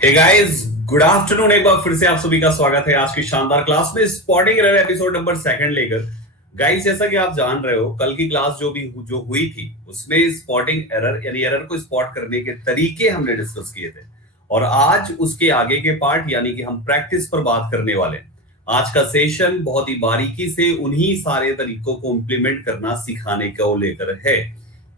Hey guys, good afternoon. एक बार फिर से आप सभी का स्वागत है आज की शानदार क्लास में spotting error episode number second लेकर। गाइस, जैसा कि आप जान रहे हो, कल की क्लास जो हुई थी उसमें स्पॉटिंग एरर यानी एरर को स्पॉट करने के तरीके हमने डिस्कस किए थे। और आज उसके आगे के पार्ट यानी कि हम प्रैक्टिस पर बात करने वाले हैं। आज का सेशन बहुत ही बारीकी से उन्हीं सारे तरीकों को इंप्लीमेंट करना सिखाने को लेकर है।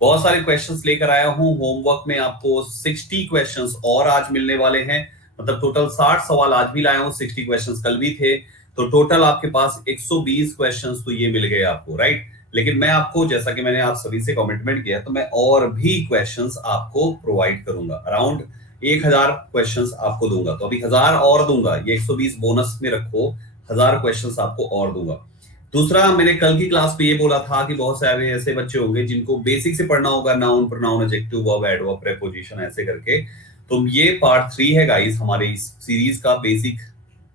बहुत सारे क्वेश्चंस लेकर आया हूं। होमवर्क में आपको 60 क्वेश्चंस और आज मिलने वाले हैं। मतलब टोटल 60 सवाल आज भी लाया हूं, 60 क्वेश्चंस कल भी थे। तो टोटल आपके पास 120 क्वेश्चंस तो ये मिल गए आपको, राइट। लेकिन मैं आपको, जैसा कि मैंने आप सभी से कमिटमेंट किया, तो मैं और भी क्वेश्चंस आपको प्रोवाइड करूंगा। अराउंड 1000 क्वेश्चंस आपको दूंगा। तो अभी 1000 और दूंगा, ये 120 बोनस में रखो, 1000 क्वेश्चंस आपको और दूंगा। दूसरा, मैंने कल की क्लास पे ये बोला था कि बहुत सारे ऐसे बच्चे होंगे जिनको बेसिक से पढ़ना होगा, noun pronoun adjective verb adverb preposition ऐसे करके। तो ये पार्ट 3 है गाइस हमारे इस सीरीज का, बेसिक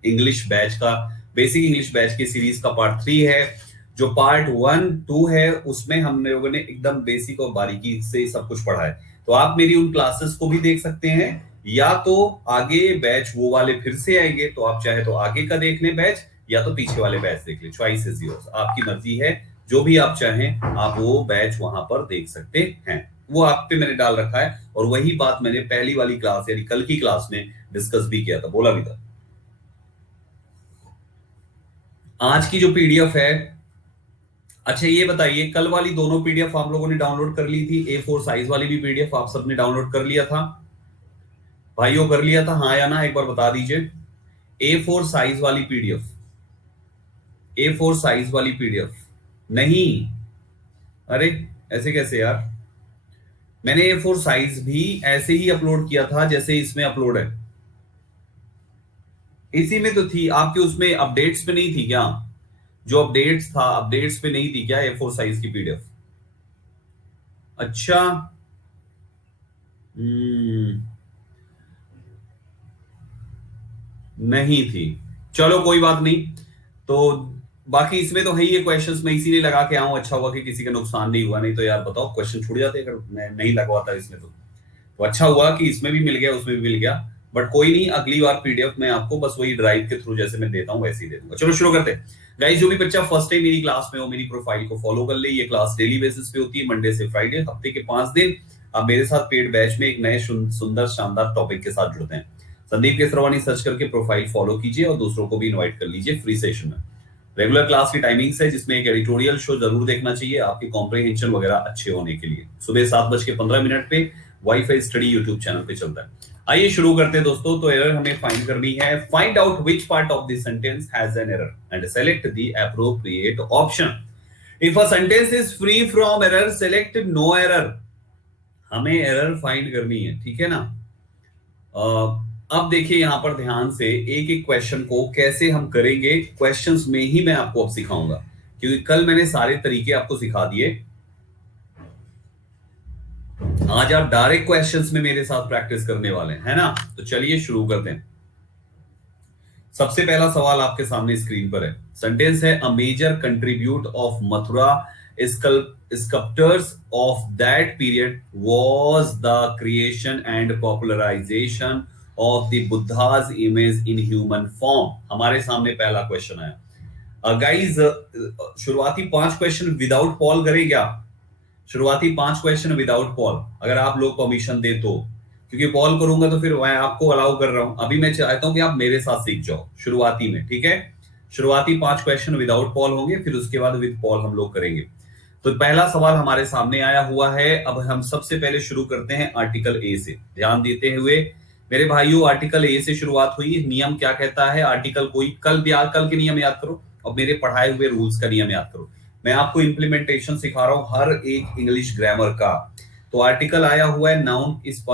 इंग्लिश बैच का। बेसिक इंग्लिश बैच की सीरीज का पार्ट 3 है। जो पार्ट 1 2 है उसमें हम लोगों ने एकदम बेसिक और बारीकी से सब कुछ पढ़ा है। तो आप मेरी उन क्लासेस को भी देख सकते हैं, या तो आगे बैच वो वाले फिर से आएंगे तो आप चाहे तो आगे का देख लें बैच, या तो पीछे वाले बैच देख ले। चॉइस इज योर्स, आपकी मर्जी है। जो भी आप चाहें आप वो बैच वहां पर देख सकते हैं। वो आप पे मैंने डाल रखा है, और वही बात मैंने पहली वाली क्लास यानी कल की क्लास में डिस्कस भी किया था, बोला भी था। आज की जो पीडीएफ है, अच्छा ये बताइए, कल वाली दोनों पीडीएफ आप लोगों ने डाउनलोड कर ली थी? A4 साइज वाली भी पीडीएफ आप सबने डाउनलोड कर लिया था? भाइयों कर लिया था, हाँ या ना, एक बार बता दीजिए। A4 साइज वाली पीडीएफ, A4 साइज वाली पीडीएफ नहीं? अरे ऐसे कैसे यार, मैंने A4 साइज भी ऐसे ही अपलोड किया था जैसे इसमें अपलोड है। इसी में तो थी आपके, उसमें अपडेट्स पे नहीं थी क्या? जो अपडेट्स था, अपडेट्स पे नहीं थी क्या A4 साइज की पीडीएफ? अच्छा, नहीं थी। चलो कोई बात नहीं। तो बाकी इसमें तो है ही ये क्वेश्चंस, मैं इसीलिए लगा के आऊं। अच्छा हुआ कि किसी का नुकसान नहीं हुआ, नहीं तो यार बताओ क्वेश्चन छूट जाते अगर मैं नहीं लगवाता इसमें। तो अच्छा हुआ कि इसमें भी मिल गया, उसमें भी मिल गया। बट कोई नहीं, अगली बार पीडीएफ में आपको बस वही ड्राइव के थ्रू जैसे मैं देता हूं वैसे ही दे दूंगा। चलो शुरू करते हैं। गाइस, जो भी बच्चा फर्स्ट टाइम मेरी क्लास में हो, मेरी प्रोफाइल को फॉलो कर ले। ये क्लास डेली बेसिस पे होती है, मंडे से फ्राइडे, हफ्ते के 5 दिन। आप मेरे साथ पेड बैच में एक नए सुंदर शानदार टॉपिक के साथ जुड़ते हैं। संदीप केसरवानी सर्च करके प्रोफाइल फॉलो कीजिए और दूसरों को भी इनवाइट कर लीजिए फ्री सेशन में। रेगुलर क्लास की टाइमिंग्स है, जिसमें एक एडिटोरियल शो जरूर देखना चाहिए आपके कॉम्प्रिहेंशन वगैरह अच्छे होने के लिए। सुबह 7:15 पे वाईफाई स्टडी यूट्यूब चैनल पे चलता है। आइए शुरू करते हैं दोस्तों। तो एरर हमें फाइंड करनी है। Find out which part of the sentence has an error and select the appropriate option. If a sentence is free from error, select no error. हमें एरर फाइंड करनी है, ठीक है ना। अब देखिए यहां पर ध्यान से, एक एक क्वेश्चन को कैसे हम करेंगे क्वेश्चंस में ही मैं आपको अब सिखाऊंगा, क्योंकि कल मैंने सारे तरीके आपको सिखा दिए। आज आप डायरेक्ट क्वेश्चंस में मेरे साथ प्रैक्टिस करने वाले हैं, है ना। तो चलिए शुरू करते हैं। सबसे पहला सवाल आपके सामने स्क्रीन पर है। सेंटेंस है, a major contribute of Mathura sculptors of that period was the creation and popularization of the Buddha's image in human form। हमारे सामने पहला क्वेश्चन आया। गाइस, शुरुआती 5 क्वेश्चन विदाउट पॉल करें क्या? शुरुआती 5 क्वेश्चन विदाउट पॉल, अगर आप लोग परमिशन दे तो। क्योंकि पॉल करूंगा तो फिर मैं आपको अलाउ कर रहा हूं। अभी मैं चाहता हूं कि आप मेरे साथ सीख जाओ शुरुआती में, ठीक है। शुरुआती 5 क्वेश्चन विदाउट पॉल होंगे, फिर उसके बाद विद पॉल हम लोग करेंगे। तो पहला सवाल हमारे सामने आया हुआ है। अब हम सबसे पहले शुरू करते हैं आर्टिकल ए से। ध्यान देते हुए मेरे भाइयों, आर्टिकल ए से शुरुआत हुई। नियम क्या कहता है आर्टिकल, कोई कल के नियम याद करो और मेरे पढ़ाए हुए रूल्स का नियम याद करो। मैं आपको इंप्लीमेंटेशन सिखा रहा हूं हर एक इंग्लिश ग्रामर का। तो आर्टिकल आया हुआ है नाउन, इस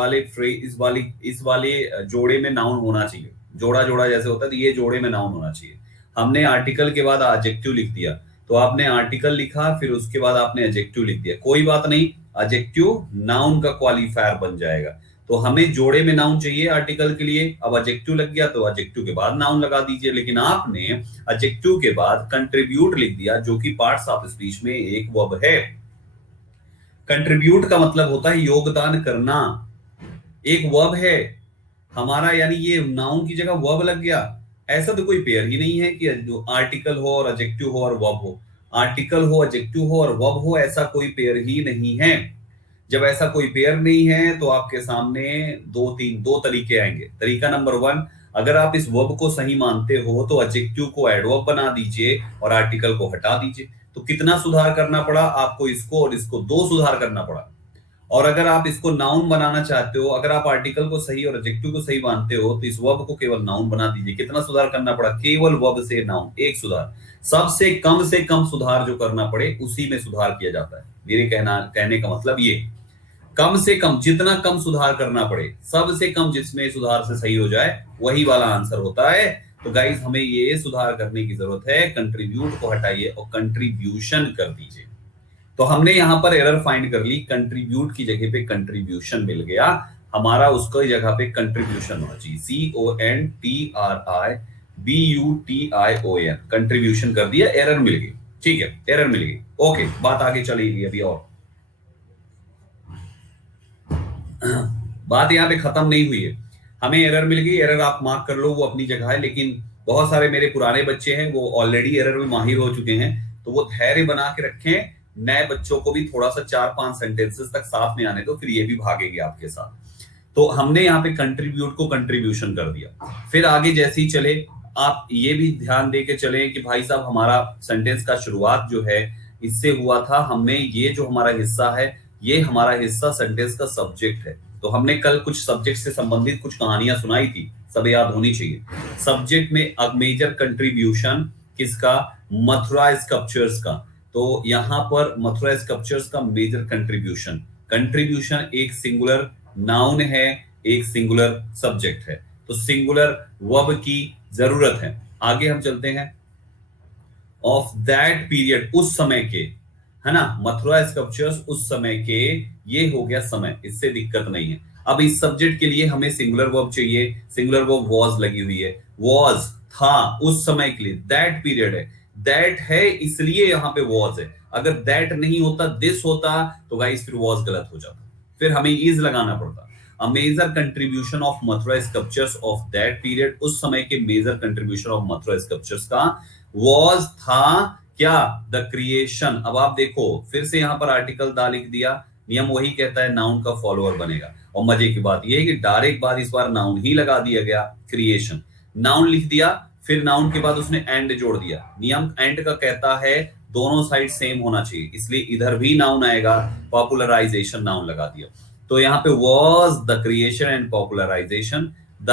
वाले जोड़े में नाउन होना चाहिए। जोड़ा जोड़ा जैसे होता है, तो ये जोड़े में नाउन होना चाहिए। हमने आर्टिकल के बाद एडजेक्टिव लिख दिया, तो आपने आर्टिकल लिखा, फिर उसके बाद आपने एडजेक्टिव लिख दिया। कोई बात नहीं, एडजेक्टिव नाउन का क्वालिफायर बन जाएगा। तो हमें जोड़े में नाउन चाहिए आर्टिकल के लिए। अब एडजेक्टिव लग गया तो एडजेक्टिव के बाद नाउन लगा दीजिए। लेकिन आपने एडजेक्टिव के बाद कंट्रीब्यूट लिख दिया, जो कि पार्ट्स ऑफ स्पीच में एक वर्ब है। कंट्रीब्यूट का मतलब होता है योगदान करना, एक वर्ब है। हमारा यानी ये नाउन की जगह वर्ब लग गया। ऐसा तो कोई पेयर ही नहीं है कि जो आर्टिकल हो और एडजेक्टिव हो और वर्ब हो, आर्टिकल हो एडजेक्टिव हो और वर्ब हो, ऐसा कोई पेयर ही नहीं है। जब ऐसा कोई पेयर नहीं है तो आपके सामने दो तरीके आएंगे। तरीका नंबर 1, अगर आप इस वर्ब को सही मानते हो तो एडजेक्टिव को एडवर्ब बना दीजिए और आर्टिकल को हटा दीजिए। तो कितना सुधार करना पड़ा आपको, इसको और इसको 2 सुधार करना पड़ा। और अगर आप इसको नाउन बनाना चाहते हो, अगर आप आर्टिकल को सही और एडजेक्टिव को सही मानते हो तो इस वर्ब को केवल नाउन बना दीजिए। कितना सुधार करना पड़ा, केवल वर्ब से नाउन 1 सुधार। सबसे कम से कम सुधार जो करना पड़े उसी में सुधार किया जाता है। मेरे कहने का मतलब ये, कम से कम जितना कम सुधार करना पड़े, सबसे कम जिसमें सुधार से सही हो जाए वही वाला आंसर होता है। तो गाइस हमें ये सुधार करने की जरूरत है, कंट्रीब्यूट को हटाइए और कंट्रीब्यूशन कर दीजिए। तो हमने यहां पर एरर फाइंड कर ली, कंट्रीब्यूट की जगह पे कंट्रीब्यूशन मिल गया। हमारा उसकी जगह पे कंट्रीब्यूशन होना चाहिए, CONTRIBUTION, कंट्रीब्यूशन कर दिया, एरर मिल गई। ठीक है, एरर मिल गई। ओके, बात आगे चलेगी अभी और बात यहाँ पे खत्म नहीं हुई है। हमें एरर मिल गई, एरर आप मार्क कर लो, वो अपनी जगह है। लेकिन बहुत सारे मेरे पुराने बच्चे हैं वो ऑलरेडी एरर में माहिर हो चुके हैं, तो वो धैर्य बना के रखें। नए बच्चों को भी थोड़ा सा 4-5 सेंटेंसेस तक साथ में आने दो, फिर ये भी भागेगी आपके साथ। तो हमने यहाँ पे कंट्रीब्यूट को कंट्रीब्यूशन कर दिया। फिर आगे जैसे ही चले, आप ये भी ध्यान दे के चले कि भाई साहब हमारा सेंटेंस का शुरुआत जो है इससे हुआ था। हमने ये जो हमारा हिस्सा है, ये हमारा हिस्सा सेंटेंस का सब्जेक्ट है। तो हमने कल कुछ सब्जेक्ट से संबंधित कुछ कहानियां सुनाई थी, सब याद होनी चाहिए। सब्जेक्ट में अ मेजर कंट्रीब्यूशन किसका, मथुरा स्कल्पचर्स का। तो यहां पर मथुरा स्कल्पचर्स का मेजर कंट्रीब्यूशन, कंट्रीब्यूशन एक सिंगुलर नाउन है, एक सिंगुलर सब्जेक्ट है, तो सिंगुलर वर्ब की जरूरत है। आगे हम चलते हैं। ऑफ दैट पीरियड, उस समय के, है ना, मथुरा स्कल्पचर्स उस समय के, ये हो गया समय, इससे दिक्कत नहीं है। अब इस सब्जेक्ट के लिए हमें सिंगुलर वर्ब चाहिए, सिंगुलर वर्ब वाज लगी हुई है, वाज था उस समय के लिए, दैट पीरियड है, दैट है इसलिए यहां पे वाज है। अगर दैट नहीं होता, दिस होता, तो गाइस फिर वाज गलत हो जाता, फिर हमें इज लगाना पड़ता। A major contribution of Mathura sculptures of that period, उस समय के major contribution of Mathura sculptures का वाज था क्या, द क्रिएशन। अब आप देखो फिर से यहां पर आर्टिकल दा लिख दिया, नियम वही कहता है नाउन का फॉलोअर बनेगा। और मजे की बात यह है कि डायरेक्ट बाद इस बार नाउन ही लगा दिया गया, क्रिएशन। नाउन लिख दिया, फिर नाउन के बाद उसने एंड जोड़ दिया। नियम एंड का कहता है दोनों साइड सेम होना चाहिए, इसलिए इधर भी नाउन आएगा, पॉपुलराइजेशन नाउन लगा दिया। तो यहाँ पे was the creation and popularisation, the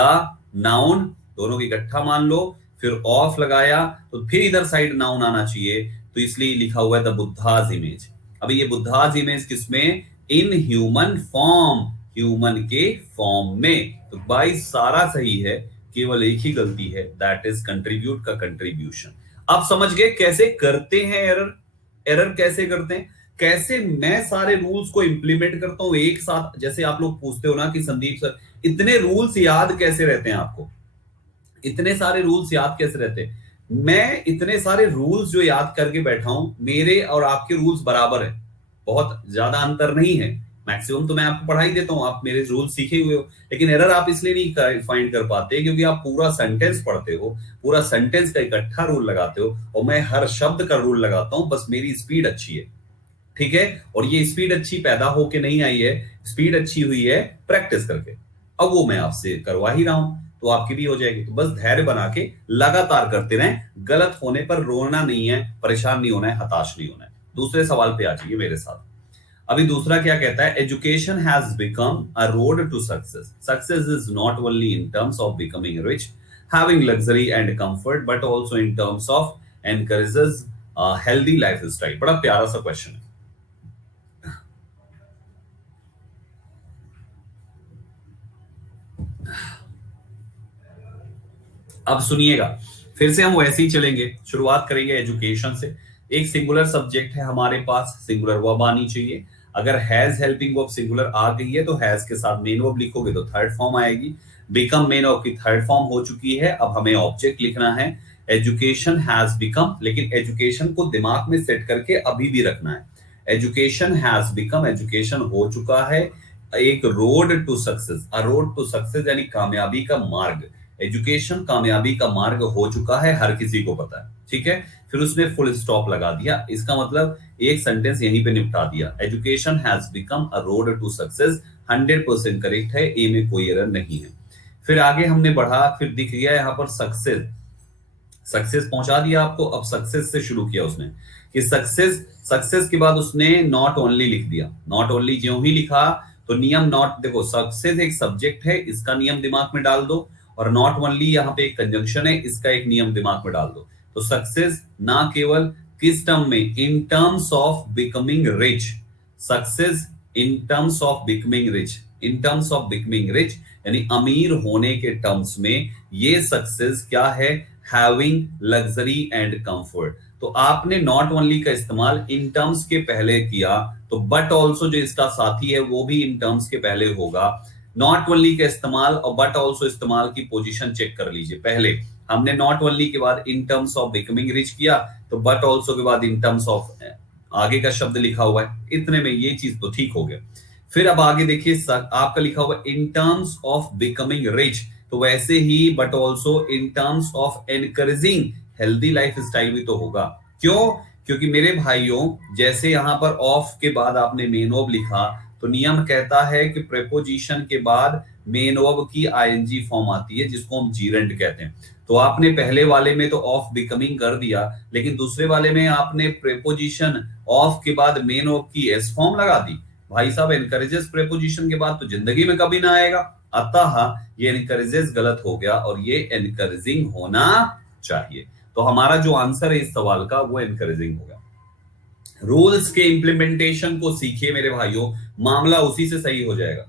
noun दोनों को इकट्ठा मान लो, फिर ऑफ लगाया तो फिर इधर साइड नाउन आना चाहिए, तो इसलिए लिखा हुआ है द बुद्धाज इमेज। अभी ये बुद्धाज इमेज किसमें, इन ह्यूमन फॉर्म, ह्यूमन के फॉर्म में। तो भाई सारा सही है, केवल एक ही गलती है, दैट इज कंट्रीब्यूट का कंट्रीब्यूशन। अब समझ गए कैसे करते हैं एरर, एरर कैसे करते हैं, कैसे मैं सारे रूल्स को इंप्लीमेंट करता हूं एक साथ। जैसे आप लोग पूछते हो ना कि संदीप सर इतने रूल्स याद कैसे रहते हैं आपको, इतने सारे रूल्स याद कैसे रहते हैं। मैं इतने सारे रूल्स जो याद करके बैठा हूं, मेरे और आपके रूल्स बराबर है, बहुत ज्यादा अंतर नहीं है। मैक्सिमम तो मैं आपको पढ़ा ही देता हूं, आप मेरे रूल सीखे हुए हो। लेकिन एरर आप इसलिए नहीं फाइंड कर पाते क्योंकि आप पूरा सेंटेंस पढ़ते हो, पूरा सेंटेंस का इकट्ठा रूल लगाते हो, और मैं हर शब्द का रूल लगाता हूं। बस मेरी स्पीड अच्छी है, ठीक है। और ये स्पीड अच्छी पैदा होके नहीं आई है, स्पीड अच्छी हुई है प्रैक्टिस करके। अब वो मैं आपसे करवा ही रहा हूं, तो आपकी भी हो जाएगी। तो बस धैर्य बना के लगातार करते रहें, गलत होने पर रोना नहीं है, परेशान नहीं होना है, हताश नहीं होना है। दूसरे सवाल पे आ जाइए मेरे साथ। अभी दूसरा क्या कहता है, education has become a road to success. Success is not only in terms of becoming rich, having luxury and comfort, but also in terms of encourages healthy lifestyle. बड़ा प्यारा सा क्वेश्चन है। अब सुनिएगा, फिर से हम वैसे ही चलेंगे, शुरुआत करेंगे एजुकेशन से। एक सिंगुलर सब्जेक्ट है हमारे पास, सिंगुलर वर्ब आनी चाहिए। अगर हैज हेल्पिंग वर्ब सिंगुलर आ गई है तो हैज के साथ मेन वर्ब लिखोगे तो थर्ड फॉर्म आएगी। बिकम मेन वर्ब की थर्ड फॉर्म हो चुकी है, अब हमें ऑब्जेक्ट लिखना है। एजुकेशन हैज बिकम, लेकिन एजुकेशन को दिमाग में सेट करके अभी भी रखना है। एजुकेशन हैज बिकम, एजुकेशन हो चुका है, एक road to success, a road to success यानी कामयाबी का मार्ग। एजुकेशन कामयाबी का मार्ग हो चुका है, हर किसी को पता है, ठीक है। फिर उसने फुल स्टॉप लगा दिया, इसका मतलब एक सेंटेंस यहीं पे निपटा दिया। Education has become a road to success, 100% correct है, ए में कोई एरर नहीं है। फिर आगे हमने बढ़ा, फिर दिख गया यहाँ पर सक्सेस, सक्सेस पहुंचा दिया आपको। अब सक्सेस से शुरू किया उसने कि सक्सेस, सक्सेस के बाद उसने नॉट ओनली लिख दिया। नॉट ओनली ज्यों ही लिखा तो नियम नॉट, देखो सक्सेस एक सब्जेक्ट है, इसका नियम दिमाग में डाल दो, और नॉट ओनली यहाँ पे एक कंजंक्शन है, इसका एक नियम दिमाग में डाल दो। तो सक्सेस ना केवल किस टर्म में, इन terms of becoming rich, success in terms of becoming rich, in terms of becoming rich यानी अमीर होने के टर्म्स में ये सक्सेस क्या है, हैविंग लग्जरी एंड कंफर्ट। तो आपने नॉट ओनली का इस्तेमाल इन टर्म्स के पहले किया, तो बट ऑल्सो जो इसका साथी है वो भी इन टर्म्स के पहले होगा। नॉट ओनली का इस्तेमाल और बट ऑल्सो इस्तेमाल की पोजीशन चेक कर लीजिए। पहले हमने नॉट ओनली के बाद इन टर्म्स ऑफ बिकमिंग रिच किया, तो बट ऑल्सो के बाद इन टर्म्स ऑफ आगे का शब्द लिखा हुआ है, इतने में ये चीज तो ठीक हो गया। फिर अब आगे देखिए आपका लिखा हुआ in terms of becoming rich, तो वैसे ही but also in terms of encouraging healthy life style भी तो होगा। क्यों? क्योंकि मेरे भाइयों जैसे यहां पर ऑफ के बाद आपने मेन वर्ब लिखा, तो नियम कहता है कि प्रेपोजिशन के बाद मेन वर्ब की आईएनजी फॉर्म आती है, जिसको हम जीरेंड कहते हैं। तो आपने पहले वाले में तो ऑफ बिकमिंग कर दिया, लेकिन दूसरे वाले में आपने प्रेपोजिशन ऑफ के बाद मेन वर्ब की एस फॉर्म लगा दी। भाई साहब एनकरेजेस प्रेपोजिशन के बाद तो जिंदगी में कभी ना आएगा, अतः ये एनकरेजेस गलत हो गया और ये एनकरेजिंग होना चाहिए। तो हमारा जो आंसर है इस सवाल का वो एनकरेजिंग होगा। रूल्स के इंप्लीमेंटेशन को सीखिए मेरे भाइयों, मामला उसी से सही हो जाएगा।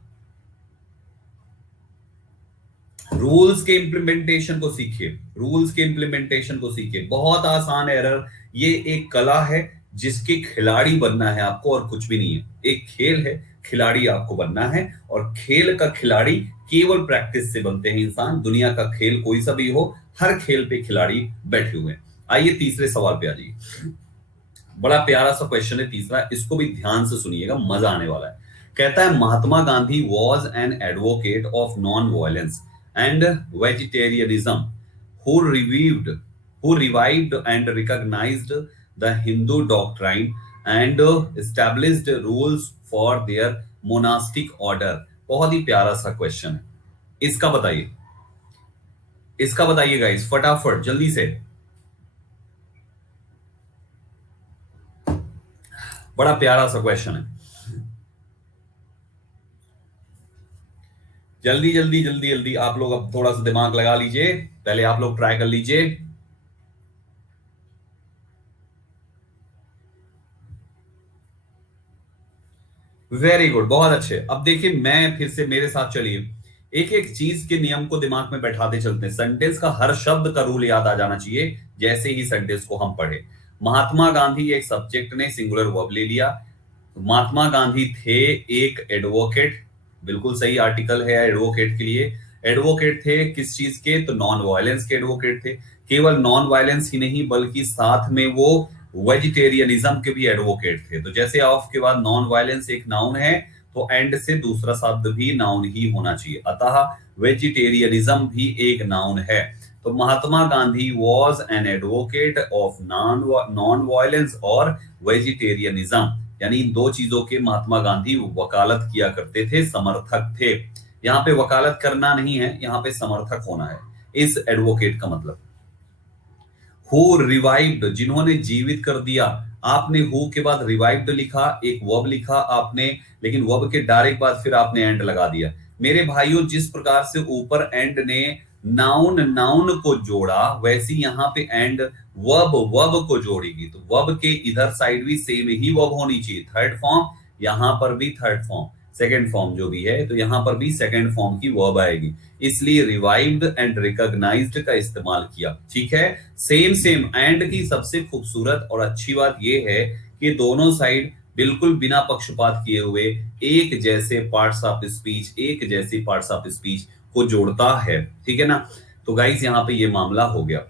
रूल्स के इंप्लीमेंटेशन को सीखिए, रूल्स के इंप्लीमेंटेशन को सीखिए। बहुत आसान एरर, ये एक कला है जिसके खिलाड़ी बनना है आपको और कुछ भी नहीं है। एक खेल है, खिलाड़ी आपको बनना है, और खेल का खिलाड़ी केवल प्रैक्टिस से बनते हैं इंसान। दुनिया का खेल कोई सा भी हो, हर खेल पे खिलाड़ी बैठे हुए हैं। आइए तीसरे सवाल पे आ जाइए। बड़ा प्यारा सा क्वेश्चन है तीसरा, इसको भी ध्यान से सुनिएगा, मजा आने वाला है। कहता है Mahatma Gandhi was an advocate of non violence and vegetarianism who revived who revived and recognized the Hindu doctrine and established rules for their monastic order। बहुत ही प्यारा सा क्वेश्चन है, इसका बताइए, इसका बताइए गाइस फटाफट जल्दी से। बड़ा प्यारा सा क्वेश्चन है, जल्दी जल्दी जल्दी जल्दी आप लोग अब थोड़ा सा दिमाग लगा लीजिए, पहले आप लोग ट्राई कर लीजिए। वेरी गुड, बहुत अच्छे। अब देखिए मैं फिर से, मेरे साथ चलिए, एक एक चीज के नियम को दिमाग में बैठाते चलते हैं। सेंटेंस का हर शब्द का रूल याद आ जाना चाहिए जैसे ही सेंटेंस को हम पढ़े। महात्मा गांधी एक सब्जेक्ट ने सिंगुलर वर्ब ले लिया। महात्मा गांधी थे एक एडवोकेट, बिल्कुल सही आर्टिकल है एडवोकेट के लिए। एडवोकेट थे किस चीज के, तो नॉन वायलेंस के एडवोकेट थे। केवल नॉन वायलेंस ही नहीं बल्कि साथ में वो वेजिटेरियनिज्म के भी एडवोकेट थे। तो जैसे ऑफ के बाद नॉन वायलेंस एक नाउन है, तो एंड से दूसरा शब्द भी नाउन ही होना चाहिए, अतः वेजिटेरियनिज्म भी एक नाउन है। तो Mahatma Gandhi was an advocate of non violence और वेजिटेरियनिज्म, यानी इन दो चीजों के महात्मा गांधी वकालत किया करते थे, समर्थक थे। यहाँ पे वकालत करना नहीं है, यहाँ पे समर्थक होना है इस एडवोकेट का मतलब। हु रिवाइव्ड, जिन्होंने जीवित कर दिया। आपने हु के बाद रिवाइव्ड लिखा, एक वर्ब लिखा आपने, लेकिन वर्ब के डायरेक्ट बाद फिर आपने एंड लगा दिया। मेरे भाइयों जिस प्रकार से ऊपर एंड ने नाउन को जोड़ा, वैसी यहाँ पे एंड वर्ब को जोड़ेगी। तो वर्ब के इधर साइड भी सेम ही वर्ब होनी चाहिए, थर्ड फॉर्म, यहाँ पर भी थर्ड फॉर्म, सेकेंड फॉर्म जो भी है, तो यहां पर भी सेकेंड फॉर्म की वर्ब आएगी, इसलिए रिवाइव्ड एंड रिकॉग्नाइज्ड का इस्तेमाल किया। ठीक है, सेम सेम। एंड की सबसे खूबसूरत और अच्छी बात यह है कि दोनों साइड बिल्कुल बिना पक्षपात किए हुए एक जैसे पार्ट्स ऑफ स्पीच, एक जैसे पार्ट्स ऑफ स्पीच को जोड़ता है। ठीक है ना, तो गाइस यहां पे ये मामला हो गया।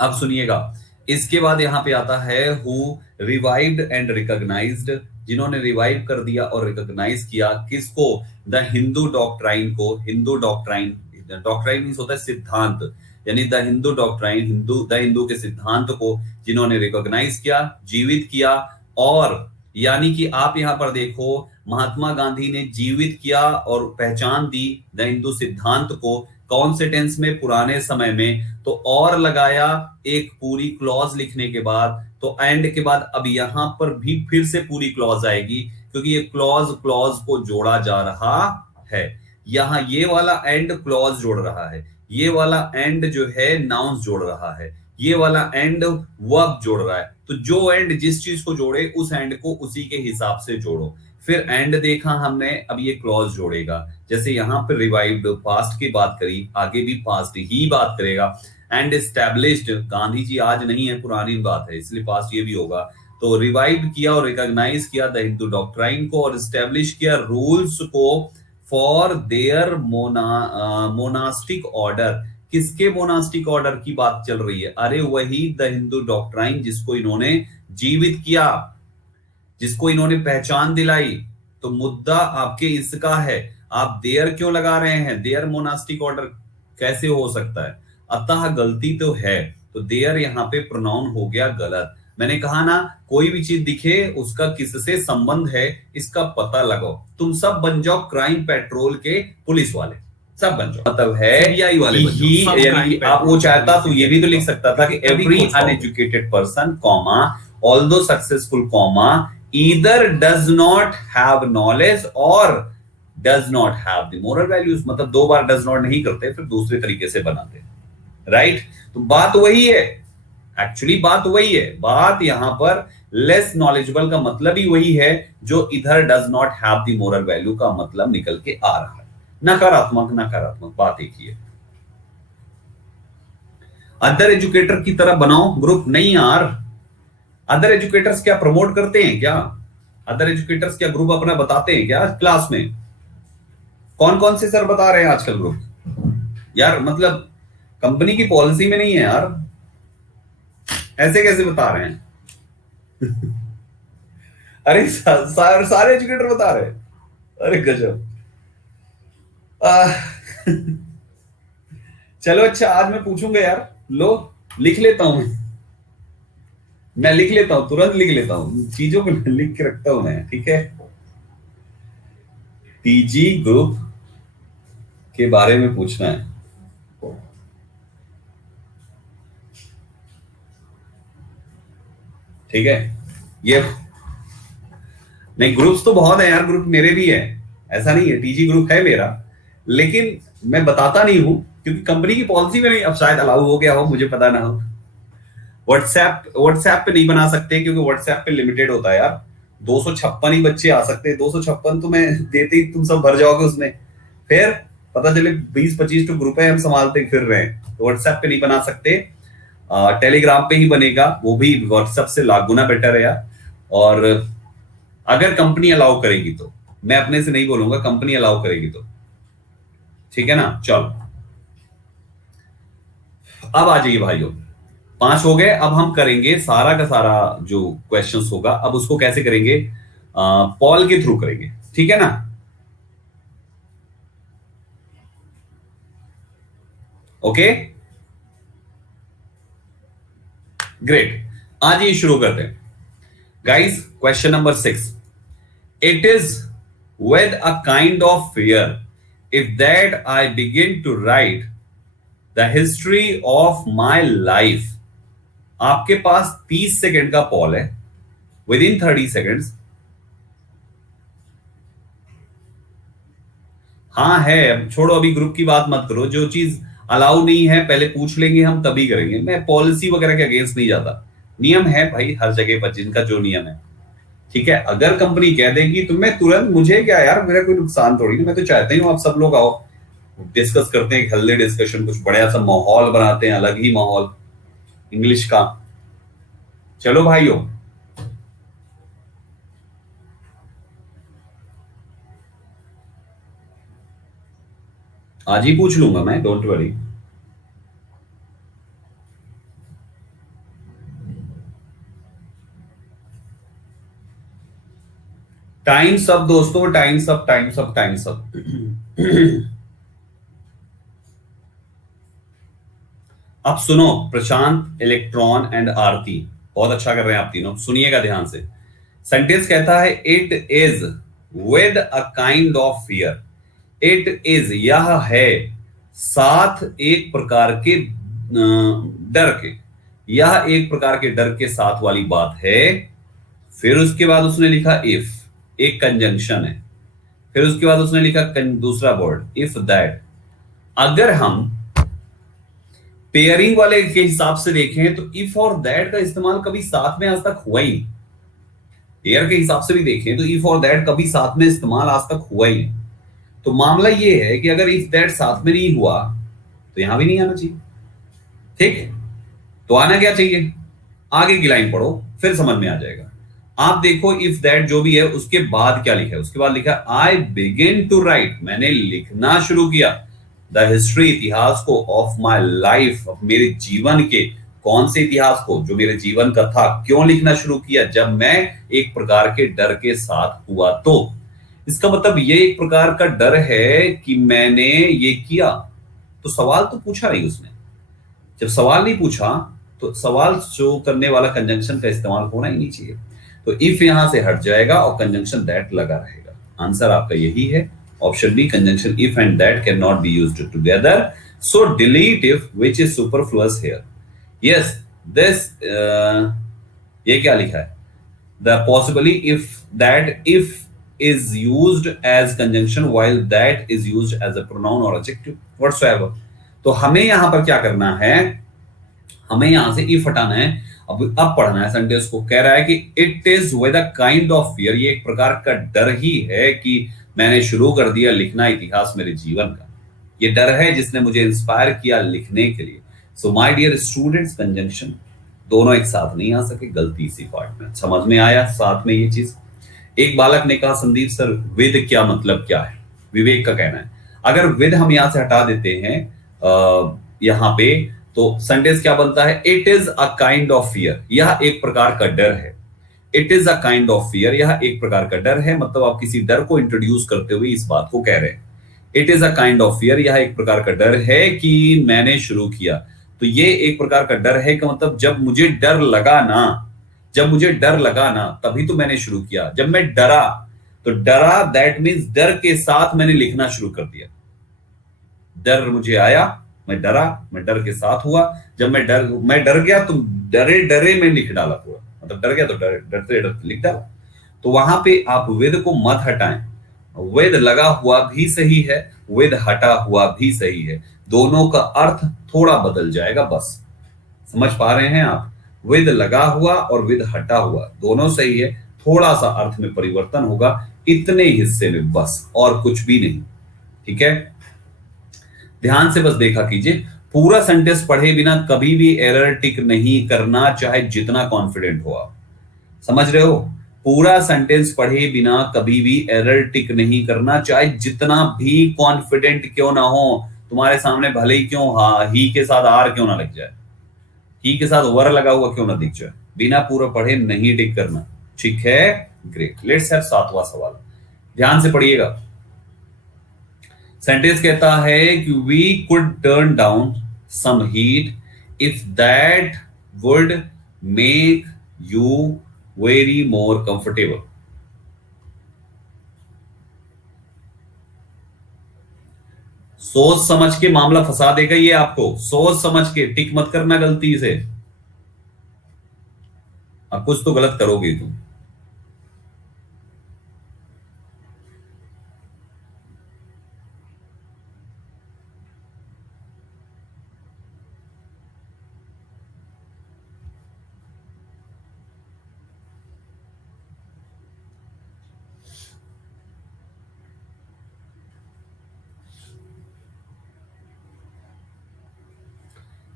अब सुनिएगा, इसके बाद यहां पे आता है हु रिवाइव्ड एंड रिकॉग्नाइज्ड जिन्होंने रिवाइव कर दिया और रिकॉग्नाइज किया किसको, द हिंदू डॉक्ट्राइन को। हिंदू डॉक्ट्राइन, डॉक्ट्राइन मींस होता है सिद्धांत, यानी the Hindu doctrine, the Hindu के सिद्धांत को जिन्होंने रिकॉग्नाइज किया, जीवित किया। और यानी कि आप यहां पर देखो, महात्मा गांधी ने जीवित किया और पहचान दी द हिंदू सिद्धांत को। कौन से टेंस में, पुराने समय में। तो और लगाया एक पूरी क्लॉज लिखने के बाद, तो एंड के बाद अब यहां पर भी फिर से पूरी क्लॉज आएगी, क्योंकि ये क्लॉज क्लॉज को जोड़ा जा रहा है। यहां ये वाला एंड क्लॉज जोड़ रहा है, ये वाला एंड जो है नाउंस जोड़ रहा है, ये वाला एंड वर्ब जोड़ रहा है। तो जो एंड जिस चीज को जोड़े उस एंड को उसी के हिसाब से जोड़ो। फिर एंड देखा हमने, अब ये क्लॉज जोड़ेगा। जैसे यहां पर रिवाइव्ड, पास्ट की बात करी, आगे भी पास्ट ही बात करेगा। एंड एस्टैब्लिश्ड, गांधी जी आज नहीं है, पुरानी बात है, इसलिए पास्ट ये भी होगा। तो रिवाइव किया और रिकॉग्नाइज किया द हिंदू डॉक्ट्राइन को, और एस्टैब्लिश किया रूल्स को फॉर देयर मोनास्टिक ऑर्डर। किसके मोनास्टिक ऑर्डर की बात चल रही है? अरे वही द हिंदू डॉक्ट्राइन जिसको इन्होंने जीवित किया, जिसको इन्होंने पहचान दिलाई। तो मुद्दा आपके इसका है, आप देयर क्यों लगा रहे हैं? देयर मोनास्टिक ऑर्डर कैसे हो सकता है? अतः गलती तो है, तो देयर यहां पे प्रोनाउन हो गया गलत। मैंने कहा ना, कोई भी चीज दिखे उसका किससे संबंध है इसका पता लगाओ। तुम सब बन जाओ क्राइम पेट्रोल के पुलिस वाले, सब बन जाओ। मतलब है सीबीआई वाले ही, यानी आप वो चाहता तो ये भी तो लिख सकता था कि every uneducated person comma although successful comma either does not have knowledge or does not have the moral values। मतलब दो बार does not नहीं करते, फिर दूसरे तरीके से बनाते, राइट। तो बात वही है, एक्चुअली बात वही है। बात यहां पर लेस नॉलेजेबल का मतलब ही वही है जो इधर does not have the moral value का मतलब निकल के आ रहा है। नकारात्मक नकारात्मक बात एक ही है। अदर एजुकेटर की तरह बनाओ ग्रुप, नहीं यार। अदर एजुकेटर्स क्या प्रमोट करते हैं क्या? अदर एजुकेटर्स क्या ग्रुप अपना बताते हैं क्या क्लास में? कौन कौन से सर बता रहे हैं आजकल ग्रुप? यार मतलब कंपनी की पॉलिसी में नहीं है यार, ऐसे कैसे बता रहे हैं? अरे सारे एजुकेटर बता रहे हैं, अरे गजब। चलो अच्छा, आज मैं पूछूंगा यार, लो लिख लेता हूं मैं लिख लेता हूं, तुरंत लिख लेता हूं, चीजों को लिख के रखता हूं मैं, ठीक है। टीजी ग्रुप के बारे में पूछना है, ठीक है। ये नहीं, ग्रुप्स तो बहुत है यार, ग्रुप मेरे भी है, ऐसा नहीं है, टीजी ग्रुप है मेरा, लेकिन मैं बताता नहीं हूं क्योंकि कंपनी की पॉलिसी में नहीं। अब शायद अलाउ हो गया हो, मुझे पता ना हो। व्हाट्सएप पे नहीं बना सकते क्योंकि व्हाट्सएप पे लिमिटेड होता है यार, 256 ही बच्चे आ सकते हैं। 256 तो मैं देते ही तुम सब भर जाओगे उसमें, फिर पता चले 20-25 तो ग्रुप है हम संभालते फिर रहे हैं। तो व्हाट्सएप पे नहीं बना सकते, टेलीग्राम पे ही बनेगा, वो भी व्हाट्सएप से लाख गुना बेटर है यार। और अगर कंपनी अलाउ करेगी तो, मैं अपने से नहीं बोलूंगा, कंपनी अलाउ करेगी तो, ठीक है ना। चलो अब आ जाइए भाइयों, 5 हो गए। अब हम करेंगे सारा का सारा जो क्वेश्चंस होगा, अब उसको कैसे करेंगे? पॉल के थ्रू करेंगे, ठीक है ना। ओके ग्रेट, आज ये शुरू करते हैं guys. Question number 6, it is with a kind of fear if that I begin to write the history of my life. आपके पास 30 सेकेंड का पॉल है, विद इन 30 सेकेंड्स। हाँ है, अब छोड़ो, अभी ग्रुप की बात मत करो। जो चीज अलाउ नहीं है पहले पूछ लेंगे हम, तभी करेंगे। मैं पॉलिसी वगैरह के अगेंस्ट नहीं जाता, नियम है भाई हर जगह पर जिनका जो नियम है, ठीक है। अगर कंपनी कह देगी तो मैं तुरंत, मुझे क्या यार, मेरा कोई नुकसान थोड़ी ना। मैं तो चाहता हूँ आप सब लोग आओ, डिस्कस करते हैं, हेल्दी डिस्कशन, कुछ बढ़िया सा माहौल बनाते हैं, अलग ही माहौल इंग्लिश का। चलो भाइयों, आज ही पूछ लूंगा मैं, डोंट वरी। टाइम्स अप दोस्तों, times up, times up, times up. अब सुनो, प्रशांत, इलेक्ट्रॉन एंड आरती, बहुत अच्छा कर रहे हैं आप तीनों, सुनिएगा ध्यान से। सेंटेंस कहता है it is with a kind of fear. It is, यह है, साथ एक प्रकार के डर के, यह एक प्रकार के डर के साथ वाली बात है। फिर उसके बाद उसने लिखा इफ, एक कंजंक्शन है। फिर उसके बाद उसने लिखा दूसरा वर्ड इफ दैट। अगर हम पेयरिंग वाले के हिसाब से देखें तो इफ और दैट का इस्तेमाल कभी साथ में आज तक हुआ ही नहीं। पेयर के हिसाब से भी देखें तो इफ और दैट कभी साथ में इस्तेमाल आज तक हुआ ही नहीं। तो मामला ये है कि अगर इफ दैट साथ में नहीं हुआ तो यहां भी नहीं आना चाहिए। ठीक, तो आना क्या चाहिए? आगे की लाइन पढ़ो, फिर समझ में आ जाएगा। आप देखो इफ दैट जो भी है उसके बाद क्या लिखा है। उसके बाद लिखा है आई बिगिन टू राइट, मैंने लिखना शुरू किया, द हिस्ट्री, इतिहास को, ऑफ माई लाइफ, मेरे जीवन के। कौन से इतिहास को? जो मेरे जीवन का था। क्यों लिखना शुरू किया? जब मैं एक प्रकार के डर के साथ हुआ तो। इसका मतलब ये एक प्रकार का डर है कि मैंने ये किया। तो सवाल तो पूछा नहीं उसने। जब सवाल नहीं पूछा तो सवाल शो करने वाला कंजंक्शन का इस्तेमाल होना ही नहीं चाहिए। तो इफ यहां से हट जाएगा और कंजंक्शन दैट लगा रहेगा। आंसर आपका यही है, option B, conjunction if and that can not be used together, so delete if which is superfluous here. Yes, this ये क्या लिखा है? The possibly if that if is used as conjunction while that is used as a pronoun or adjective whatsoever। तो हमें यहां पर क्या करना है? हमें यहां से if हटाना है। अब पढ़ना है सेंटेंस को। कह रहा है कि it is with a kind of fear, ये एक प्रकार का डर ही है कि मैंने शुरू कर दिया लिखना इतिहास मेरे जीवन का। ये डर है जिसने मुझे इंस्पायर किया लिखने के लिए। So my dear students, conjunction दोनों एक साथ नहीं आ सके, गलती इसी पार्ट में। समझ में आया साथ में ये चीज? एक बालक ने कहा संदीप सर विद क्या मतलब क्या है? विवेक का कहना है अगर विद हम यहां से हटा देते हैं यहां पे, तो सेंटेंस क्या बनता है? It is a kind of fear, यह एक प्रकार का डर है। It is a kind of fear, यह एक प्रकार का डर है। मतलब आप किसी डर को इंट्रोड्यूस करते हुए इस बात को कह रहे हैं। It is a kind of fear, यह एक प्रकार का डर है कि मैंने शुरू किया। तो ये एक प्रकार का डर है का मतलब जब मुझे डर लगा ना, जब मुझे डर लगा ना तभी तो मैंने शुरू किया। जब मैं डरा, तो डरा दैट मीन्स डर के साथ मैंने लिखना शुरू कर दिया। डर मुझे आया, मैं डरा, मैं डर के साथ हुआ। जब मैं डर गया तो डरे डरे में लिख डाला पूरा। मतलब डर गया तो डरते डरते लिख डाला। तो वहां पे आप विद को मत हटाएं। विद लगा हुआ भी सही है, विद हटा हुआ भी सही है। दोनों का अर्थ थोड़ा बदल जाएगा बस। समझ पा रहे हैं आप? विद लगा हुआ और विद हटा हुआ दोनों सही है, थोड़ा सा अर्थ में परिवर्तन होगा, इतने हिस्से में बस, और कुछ भी नहीं। ठीक है, ध्यान से बस देखा कीजिए। पूरा सेंटेंस पढ़े बिना कभी भी एरर टिक नहीं करना, चाहे जितना कॉन्फिडेंट हो आप। समझ रहे हो? पूरा सेंटेंस पढ़े बिना कभी भी एरर टिक नहीं करना, चाहे जितना भी कॉन्फिडेंट क्यों ना हो। तुम्हारे सामने भले ही क्यों ही के साथ आर क्यों ना लग जाए, ही के साथ वर लगा हुआ क्यों ना दिख जाए, बिना पूरा पढ़े नहीं टिक करना। ठीक है, ग्रेट। लेट्स हैव सातवां सवाल, ध्यान से पढ़िएगा। सेंटेंस कहता है कि we could turn down some heat if that would make you very more comfortable. सोच समझ के मामला फंसा देगा ये आपको। सोच समझ के, टिक मत करना गलती से। अब कुछ तो गलत करोगे तुम।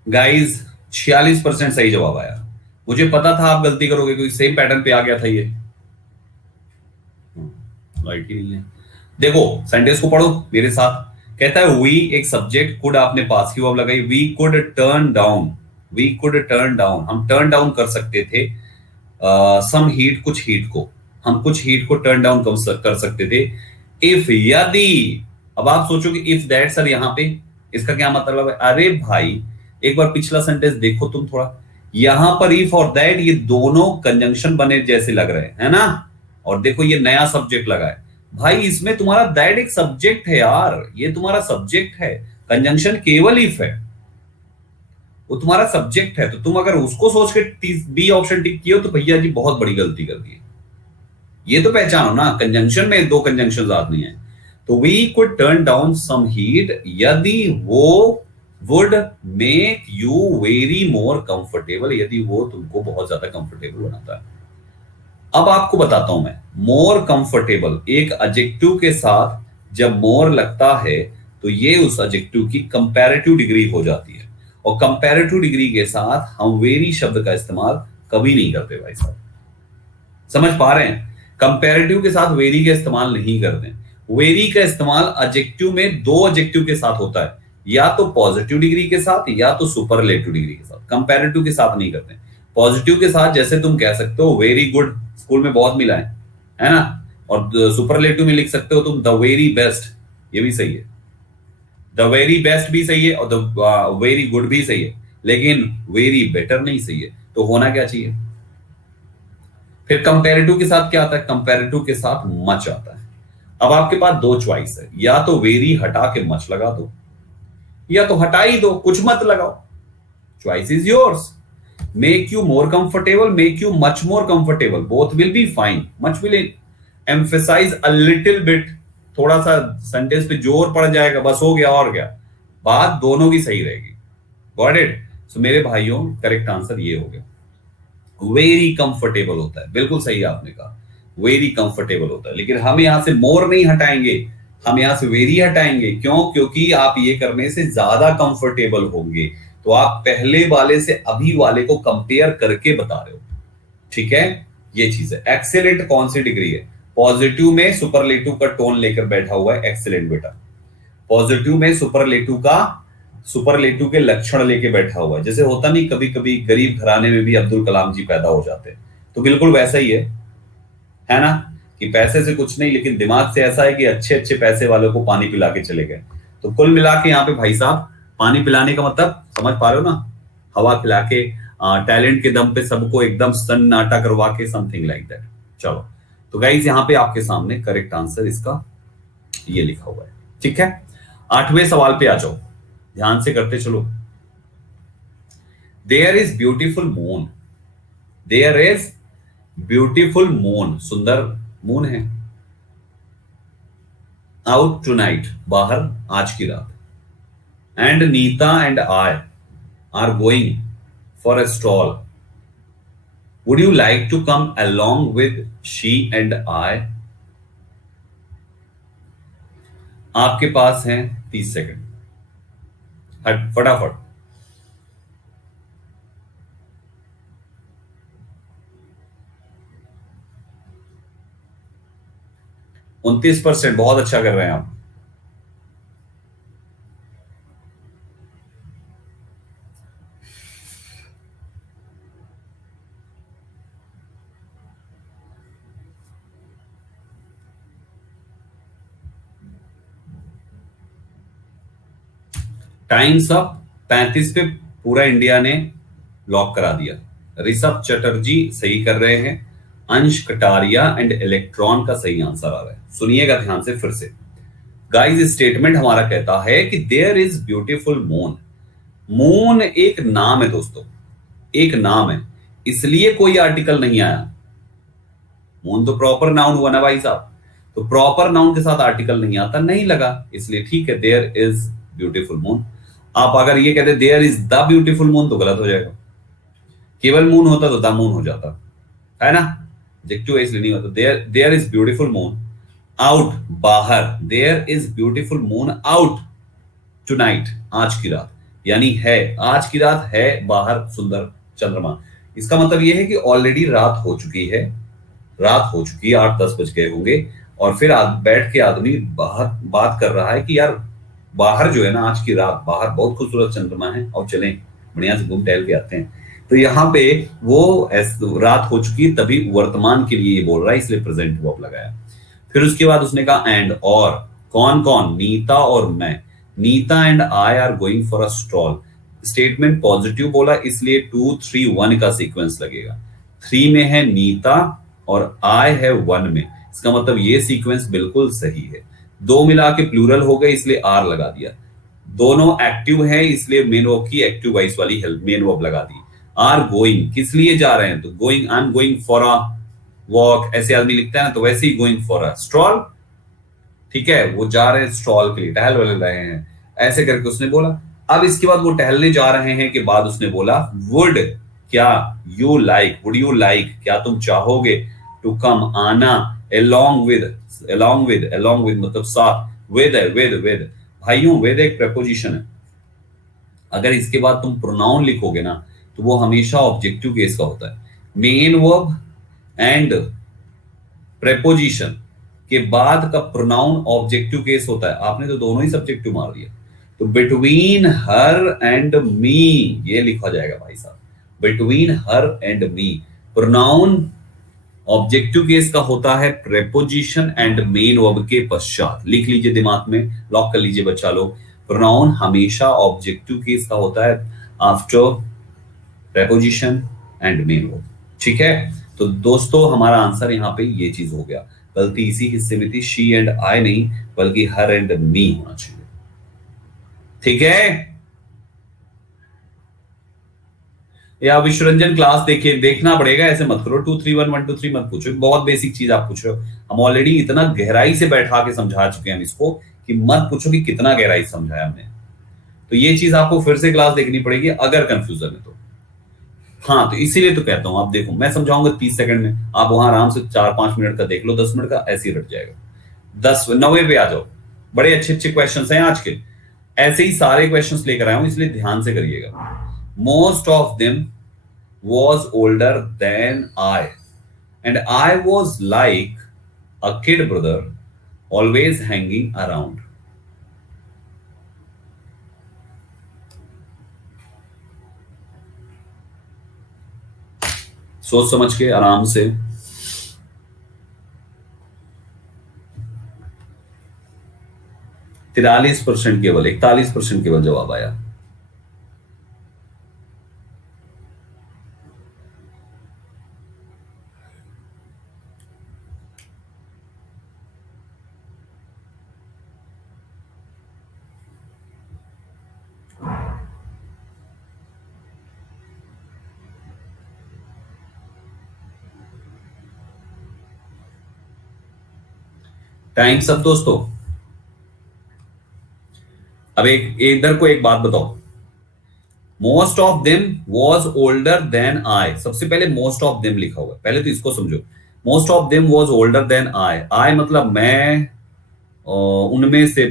गाइस 46% सही जवाब आया। मुझे पता था आप गलती करोगे क्योंकि सेम पैटर्न पे आ गया था ये। लाइट ही नहीं है। देखो सेंटेंस को पढ़ो मेरे साथ। कहता है वी, एक सब्जेक्ट, कुड आपने पास की वर्ब लगाई। We could turn down, we could turn down, हम टर्न डाउन कर सकते थे सम हीट, कुछ हीट को। हम कुछ हीट को टर्न डाउन कर सकते थे। इफ, यदि, अब आप सोचोगे इफ दैट सर यहां पे इसका क्या मतलब है? अरे भाई एक बार पिछला सेंटेंस देखो तुम थोड़ा, यहां पर इफ और दैट ये दोनों कंजंक्शन बने जैसे लग रहे हैं, है ना? और देखो ये नया सब्जेक्ट लगा है भाई, इसमें तुम्हारा दैट एक सब्जेक्ट है यार, ये तुम्हारा सब्जेक्ट है। कंजंक्शन केवल इफ है, वो तुम्हारा सब्जेक्ट है। तो तुम अगर उसको सोच के बी ऑप्शन टिक किए हो तो भैया जी बहुत बड़ी गलती कर दी है। ये तो पहचानो ना, कंजंक्शन में दो कंजंक्शन आदमी है। तो we could turn down some heat यदि वो would make you very more comfortable, यदि वो तुमको बहुत ज्यादा कंफर्टेबल बनाता है। अब आपको बताता हूं मैं, मोर कंफर्टेबल एक एडजेक्टिव के साथ जब मोर लगता है तो ये उस एडजेक्टिव की कंपैरेटिव डिग्री हो जाती है, और कंपैरेटिव डिग्री के साथ हम वेरी शब्द का इस्तेमाल कभी नहीं करते भाई साहब। समझ पा रहे हैं? कंपैरेटिव के साथ वेरी का इस्तेमाल नहीं करते। वेरी का इस्तेमाल एडजेक्टिव में दो एडजेक्टिव के साथ होता है, या तो पॉजिटिव डिग्री के साथ या तो सुपरलेटिव डिग्री के साथ। कंपैरेटिव के साथ नहीं करते। पॉजिटिव के साथ जैसे तुम कह सकते हो वेरी गुड, स्कूल में बहुत मिला है ना? और सुपरलेटिव में लिख सकते हो तुम द वेरी बेस्ट, ये भी सही है। द वेरी बेस्ट भी सही है और द वेरी गुड भी सही है, लेकिन वेरी बेटर नहीं सही है। तो होना क्या चाहिए? फिर कंपैरेटिव के साथ क्या आता है? कंपैरेटिव के साथ मच आता है। अब आपके पास दो चॉइस है, या तो वेरी हटा के मच लगा दो, या तो हटा ही दो, कुछ मत लगाओ। Choice is yours. Make you more comfortable, make you much more comfortable, both will be fine. Much will emphasise a little bit, थोड़ा सा सेंटेंस पे जोर पड़ जाएगा, बस हो गया और क्या, बात दोनों की सही रहेगी। Got it? सो मेरे भाइयों, करेक्ट आंसर ये हो गया। वेरी कंफर्टेबल होता है, बिल्कुल सही आपने कहा, वेरी कंफर्टेबल होता है। लेकिन हम यहां से मोर नहीं हटाएंगे, हम यहां से वेरी हटाएंगे। क्यों? क्योंकि आप ये करने से ज्यादा कंफर्टेबल होंगे। तो आप पहले वाले से अभी वाले को कंपेयर करके बता रहे हो, ठीक है? ये चीज है। एक्सेलेंट कौन सी डिग्री है? पॉजिटिव में सुपरलेटिव का टोन लेकर बैठा हुआ है एक्सेलेंट बेटा। पॉजिटिव में सुपरलेटिव के लक्षण लेके बैठा हुआ है। जैसे होता नहीं, कभी कभी गरीब घराने में भी अब्दुल कलाम जी पैदा हो जाते हैं, तो बिल्कुल वैसा ही है ना? कि पैसे से कुछ नहीं, लेकिन दिमाग से ऐसा है कि अच्छे अच्छे पैसे वालों को पानी पिला के चले गए। तो कुल मिला के यहाँ पे भाई साहब, पानी पिलाने का मतलब समझ पा रहे हो ना? हवा पिला के, टैलेंट के दम पे सबको एकदम सन्नाटा करवा के, समथिंग लाइक दैट। चलो, तो गाइस यहाँ पे आपके सामने करेक्ट आंसर इसका ये लिखा हुआ है, ठीक है? 8वें सवाल पे आ जाओ, ध्यान से करते चलो। There is beautiful moon, there is beautiful moon, सुंदर मून है, आउट टुनाइट, बाहर आज की रात, and Neeta and I are going for a stroll, would you like to come along with she and I? आपके पास हैं 30 सेकंड, हट फटाफट। 29%, बहुत अच्छा कर रहे हैं आप। Times up. 35 पे पूरा इंडिया ने लॉक करा दिया। ऋषभ चटर्जी सही कर रहे हैं, अंश कटारिया एंड इलेक्ट्रॉन का सही आंसर आ रहा है। सुनिएगा ध्यान से फिर से। गाइस, स्टेटमेंट हमारा कहता है कि there is beautiful moon. Moon एक नाम है दोस्तों, एक नाम है, इसलिए कोई आर्टिकल नहीं आया। मून तो प्रॉपर नाउन हुआ ना भाई साहब, तो प्रॉपर नाउन के साथ आर्टिकल नहीं आता, नहीं लगा, इसलिए ठीक है, देयर इज ब्यूटीफुल मून। आप अगर ये कहते there is the beautiful moon तो गलत हो जाएगा। केवल मून होता तो द मून हो जाता, है ना? एडजेक्टिव इसलिए नहीं होता। There is beautiful moon out, बाहर, there is beautiful moon out tonight, आज की रात, यानी है, आज की रात है बाहर सुंदर चंद्रमा। इसका मतलब यह है कि ऑलरेडी रात हो चुकी है, रात हो चुकी है, 8-10 बज गए होंगे, और फिर बैठ के आदमी बाहर बात कर रहा है कि यार बाहर जो है ना, आज की रात बाहर बहुत खूबसूरत चंद्रमा है, और चलें बढ़िया से घूम टहल के आते हैं। तो यहाँ पे वो रात हो चुकी है, तभी वर्तमान के लिए ये बोल रहा है, इसलिए प्रेजेंट वर्ब लगाया। फिर उसके बाद उसने कहा एंड, और कौन कौन, नीता और मैं। Neeta and I are going for a stroll. Statement positive बोला, इसलिए 2 3 1 का सीक्वेंस लगेगा। 3 में है नीता और आई है 1 में, इसका मतलब ये सीक्वेंस बिल्कुल सही है। दो मिला के प्लूरल हो गए, इसलिए आर लगा दिया। दोनों एक्टिव है, इसलिए मेन वर्ब की एक्टिव वॉइस वाली हेल्प मेन वर्ब लगा दी। आर गोइंग, किस लिए जा रहे हैं, तो going, I am going for a walk, ऐसे आदमी लिखता है ना, तो वैसे he going for a stroll. ठीक है, वो जा रहे हैं स्ट्रॉल के लिए, टहल वहल रहे हैं, ऐसे करके उसने बोला। अब इसके बाद वो टहलने जा रहे हैं के बाद उसने बोला वुड, क्या, you like, would you like, क्या तुम चाहोगे, टू कम, आना, along with, along with मतलब साथ, with भाइयों, with एक प्रपोजिशन है। अगर इसके बाद तुम प्रोनाउन लिखोगे ना, तो वो हमेशा ऑब्जेक्टिव केस का होता है। मेन वर्ब एंड प्रेपोजिशन के बाद का प्रोनाउन ऑब्जेक्टिव केस होता है। आपने तो दोनों ही सब्जेक्टिव मार दिया, तो बिटवीन हर एंड मी ये लिखा जाएगा भाई साहब, between her and me. Pronoun objective case का होता है प्रेपोजिशन एंड मेन वर्ब के पश्चात। लिख लीजिए दिमाग में, लॉक कर लीजिए बच्चा लोग, प्रोनाउन हमेशा ऑब्जेक्टिव केस का होता है after preposition and main verb. ठीक है, तो दोस्तों हमारा आंसर यहाँ पे ये चीज हो गया। गलती इसी हिस्से में थी, शी एंड आई नहीं बल्कि हर एंड मी होना चाहिए। ठीक है, या विश्वरंजन क्लास देखिए, देखना पड़ेगा, ऐसे मत करो 2 3 1 1 2 3 मत पूछो, बहुत बेसिक चीज आप पूछ रहे हो। हम ऑलरेडी इतना गहराई से बैठा के समझा चुके हैं इसको कि मत पूछो कि कितना गहराई से समझाया हमने। तो ये चीज आपको फिर से क्लास देखनी पड़ेगी अगर कंफ्यूजन है तो। हाँ, तो इसीलिए तो कहता हूं, आप देखो मैं समझाऊंगा 30 सेकंड में, आप वहां आराम से 4-5 मिनट का देख लो, 10 मिनट का ऐसे ही रट जाएगा। 10-9 पे आ जाओ, बड़े अच्छे अच्छे क्वेश्चन हैं आज के, ऐसे ही सारे क्वेश्चन लेकर आया हूं, इसलिए ध्यान से करिएगा। Most of them was older than I, and I was like a kid brother, always hanging around. सोच समझ के आराम से। 43% केवल, 41% केवल जवाब आया। टाइम सब दोस्तों। अब एक इधर को एक बात बताओ, most of them was older than I, सबसे पहले मोस्ट ऑफ देम लिखा हुआ है, पहले तो इसको समझो। Most of them was older than I, I मतलब मैं, उनमें से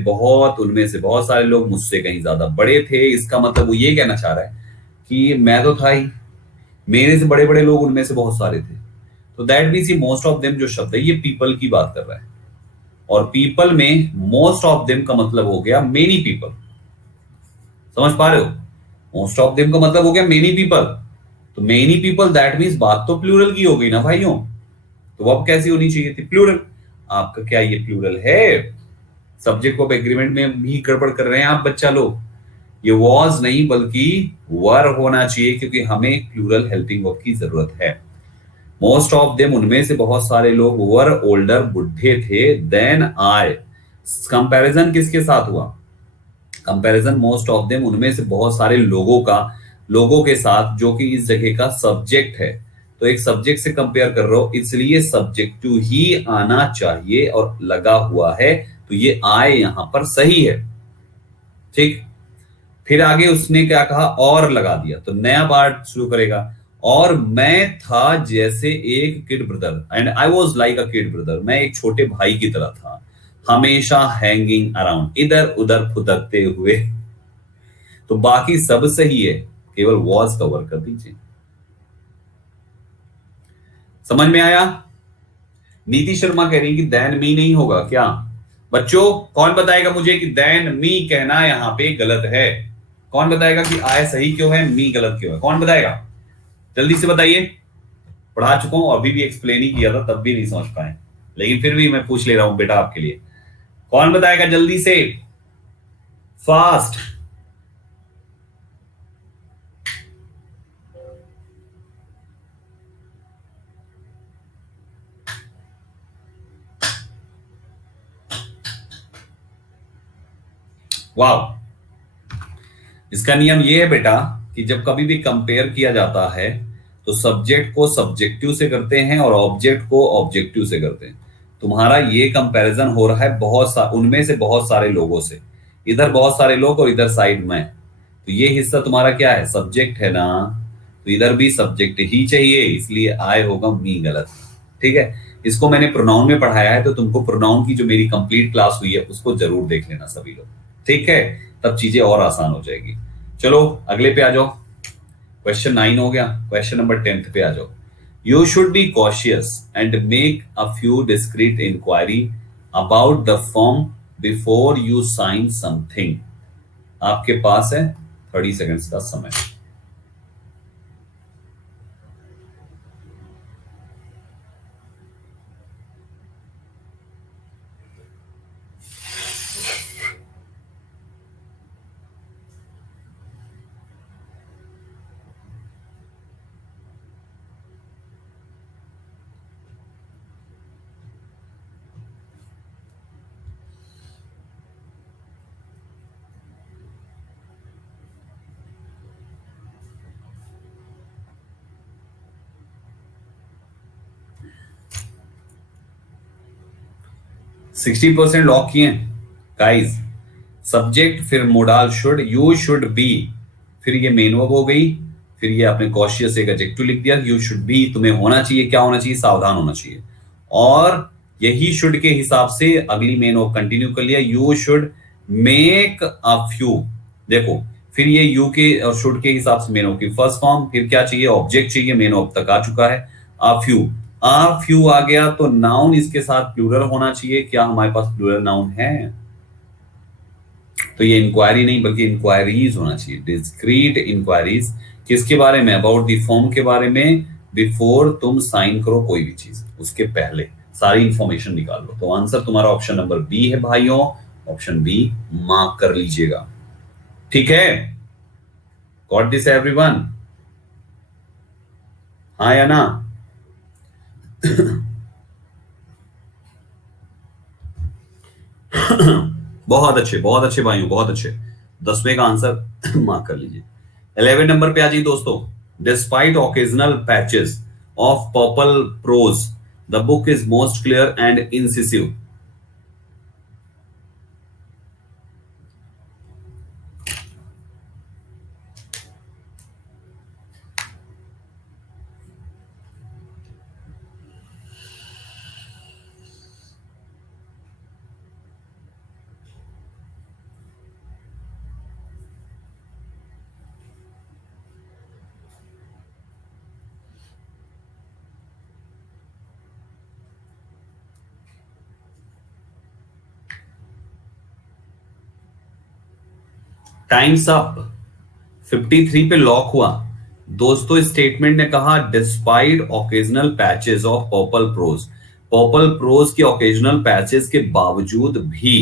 बहुत सारे लोग मुझसे कहीं ज्यादा बड़े थे। इसका मतलब वो ये कहना चाह रहा है कि मैं तो था ही, मेरे से बड़े बड़े लोग उनमें से बहुत सारे थे। तो दैट मीन्स ये मोस्ट ऑफ देम जो शब्द है ये पीपल की बात कर रहा है, और पीपल में मोस्ट ऑफ देम का मतलब हो गया मेनी पीपल। समझ पा रहे हो, मोस्ट ऑफ देम का मतलब हो गया मेनी पीपल, तो मेनी पीपल दैट मीन्स बात तो प्लूरल की हो गई ना भाइयों। तो अब कैसी होनी चाहिए थी, प्लूरल। आपका क्या ये प्लूरल है? सब्जेक्ट ऑफ एग्रीमेंट में भी गड़बड़ कर रहे हैं आप बच्चा लोग। ये वॉज नहीं बल्कि वर होना चाहिए, क्योंकि हमें प्लूरल हेल्पिंग वर्ब की जरूरत है। मोस्ट ऑफ देम उनमें से बहुत सारे लोग, वर ओल्डर बुढ़े थे, देन आई। कंपैरिजन किसके साथ हुआ? कंपैरिजन मोस्ट ऑफ देम उनमें से बहुत सारे लोगों के साथ, जो कि इस जगह का सब्जेक्ट है। तो एक सब्जेक्ट से कंपेयर कर रहा हो, इसलिए सब्जेक्टिव ही आना चाहिए और लगा हुआ है, तो ये आए यहां पर सही है। ठीक, फिर आगे उसने क्या कहा, और लगा दिया, तो नया पार्ट शुरू करेगा। और मैं था जैसे एक kid brother, and I was like a kid brother, मैं एक छोटे भाई की तरह था, हमेशा हैंगिंग अराउंड, इधर उधर फुदकते हुए। तो बाकी सब सही है, केवल वॉज कवर कर दीजिए। समझ में आया? नीति शर्मा कह रही कि देन मी नहीं होगा क्या? बच्चों कौन बताएगा मुझे कि देन मी कहना यहां पे गलत है? कौन बताएगा कि आय सही क्यों है, मी गलत क्यों है? कौन बताएगा? जल्दी से बताइए। पढ़ा चुका हूं, अभी भी एक्सप्लेन ही किया था, तब भी नहीं समझ पाए, लेकिन फिर भी मैं पूछ ले रहा हूं बेटा आपके लिए। कौन बताएगा जल्दी से, फास्ट। वाह, इसका नियम ये है बेटा कि जब कभी भी कंपेयर किया जाता है तो सब्जेक्ट को सब्जेक्टिव से करते हैं और ऑब्जेक्ट को ऑब्जेक्टिव से करते हैं। तुम्हारा ये कंपैरिजन हो रहा है उनमें से बहुत सारे लोगों से, इधर बहुत सारे लोग और इधर साइड में, तो ये हिस्सा तुम्हारा क्या है, सब्जेक्ट है ना, तो इधर भी सब्जेक्ट ही चाहिए, इसलिए आय होगा मी गलत। ठीक है, इसको मैंने प्रोनाउन में पढ़ाया है, तो तुमको प्रोनाउन की जो मेरी कंप्लीट क्लास हुई है उसको जरूर देख लेना सभी लोग, ठीक है, तब चीजें और आसान हो जाएगी। चलो अगले पे आ जाओ। क्वेश्चन 9 हो गया, क्वेश्चन नंबर 10 पे आ जाओ। You should be cautious and make a few discreet inquiry about the form before you sign something. आपके पास है 30 सेकेंड्स का समय। 60% लॉक किए गाइस। सब्जेक्ट, फिर modal should, you should B, फिर ये मेन वर्ब हो गई, फिर ये आपने कॉशियस एक एडजेक्टिव लिख दिया, यू शुड बी, तुम्हें होना चाहिए, क्या होना चाहिए, सावधान होना चाहिए। और यही शुड के हिसाब से अगली मेन वर्ब कंटिन्यू कर लिया, you should make a few. देखो, फिर ये यू के और शुड के हिसाब से मेन वर्ब की फर्स्ट फॉर्म, फिर क्या चाहिए, ऑब्जेक्ट चाहिए, मेन वर्ब तक आ चुका है, अ फ्यू। आ फ्यू आ गया तो नाउन इसके साथ प्लूरल होना चाहिए, क्या हमारे पास प्लूरल नाउन है, तो ये इंक्वायरी नहीं बल्कि इंक्वायरीज होना चाहिए, डिस्क्रीट इंक्वायरीज। किसके बारे में, अबाउट द फॉर्म के बारे में, बिफोर तुम साइन करो कोई भी चीज उसके पहले सारी इंफॉर्मेशन निकाल लो। तो आंसर तुम्हारा ऑप्शन नंबर बी है भाइयों, ऑप्शन बी मार्क कर लीजिएगा, ठीक है। गॉट दिस एवरीवन, हाँ या ना? बहुत अच्छे भाइयों, बहुत अच्छे। 10वें का आंसर मार्क कर लीजिए। 11 नंबर पे आ जाइए दोस्तों। Despite occasional patches of purple prose the book is most clear and incisive. Times up. 53 पे लॉक हुआ दोस्तों। स्टेटमेंट ने कहा despite occasional patches of purple prose, purple prose के ओकेजनल पैचेस के बावजूद भी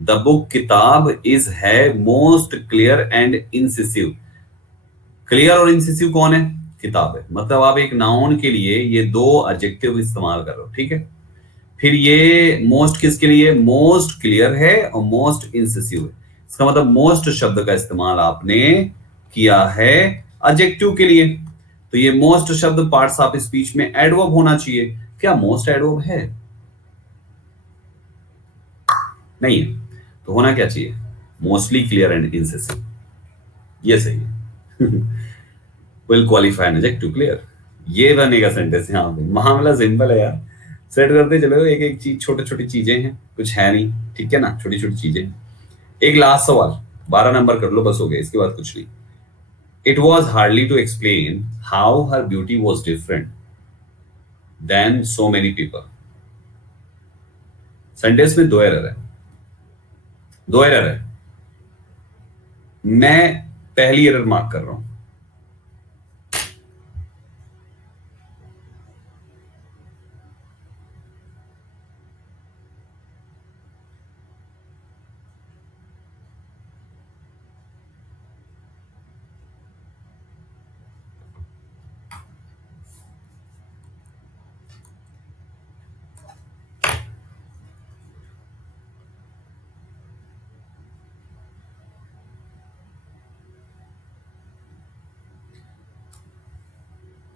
द बुक किताब इज है most clear and incisive. Clear और इंसिसिव कौन है, किताब है, मतलब आप एक नाउन के लिए ये दो एडजेक्टिव इस्तेमाल कर रहे हो, ठीक है। फिर ये मोस्ट किसके लिए, मोस्ट क्लियर है और मोस्ट इंसिसिव है, इसका मतलब मोस्ट शब्द का इस्तेमाल आपने किया है एडजेक्टिव के लिए। तो ये मोस्ट शब्द पार्ट्स ऑफ स्पीच में एडवर्ब होना चाहिए, क्या मोस्ट एडवर्ब है, नहीं है, तो होना क्या चाहिए, मोस्टली क्लियर एंड इंसिसिव, ये सही है। Will qualify an adjective clear, ये बनेगा सेंटेंस। यहाँ पे मामला सिंपल है यार, सेट करते चलो, एक एक चीज, छोटी छोटी चीजें हैं, कुछ है नहीं, ठीक है ना, छोटी छोटी चीजें। एक लास्ट सवाल, 12 नंबर कर लो, बस हो गया, इसके बाद कुछ नहीं। It was hardly to explain how her beauty was different than so many people. Sentence में दो एरर है, दो एरर है, मैं पहली एरर मार्क कर रहा हूं।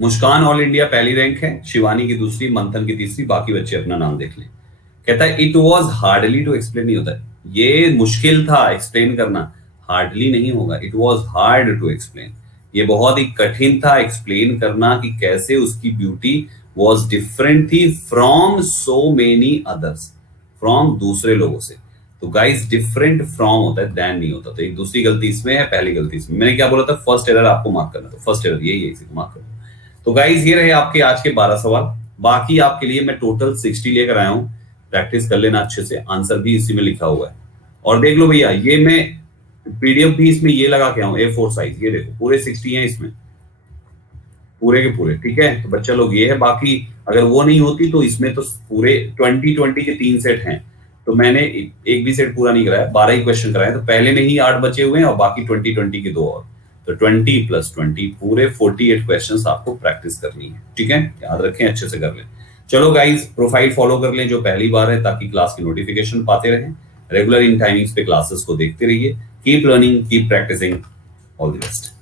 मुस्कान ऑल इंडिया पहली रैंक है, शिवानी की दूसरी, मंथन की तीसरी, बाकी बच्चे अपना नाम देख लें। कहता है it was hardly to explain, नहीं होता है, ये मुश्किल था एक्सप्लेन करना, हार्डली नहीं होगा, it was hard to explain, ये बहुत ही कठिन था एक्सप्लेन करना कि कैसे उसकी ब्यूटी वॉज डिफरेंट थी from so many others, from दूसरे लोगों से। तो गाइस डिफरेंट फ्रॉम होता है, देन नहीं होता। तो एक दूसरी गलती इसमें है, पहली गलती इसमें। मैंने क्या बोला था, फर्स्ट एरर आपको मार्क करना, तो फर्स्ट एरर यही है, इसी को मार्क करना। तो गाइस ये रहे आपके आज के 12 सवाल। बाकी आपके लिए मैं टोटल 60 लेकर आया हूं, प्रैक्टिस कर लेना अच्छे से, आंसर भी इसी में लिखा हुआ है। और देख लो भैया, ये मैं पीडीएफ भी इसमें ये लगा के आऊं A4 साइज, ये देखो पूरे 60 हैं इसमें, पूरे के पूरे, ठीक है। तो बच्चा लोग ये है, बाकी अगर वो नहीं होती तो इसमें तो पूरे 20 के 3 सेट हैं, तो मैंने एक भी सेट पूरा नहीं कराया, 12 ही क्वेश्चन कराए, तो पहले में ही 8 बचे हुए हैं और बाकी 20 के 2 और, तो 20 + 20 पूरे 48 क्वेश्चंस आपको प्रैक्टिस करनी है, ठीक है। याद रखें, अच्छे से कर लें। चलो गाइज, प्रोफाइल फॉलो कर लें जो पहली बार है, ताकि क्लास की नोटिफिकेशन पाते रहें। रेगुलर इन टाइमिंग्स पे क्लासेस को देखते रहिए। Keep learning, keep practising, all the best.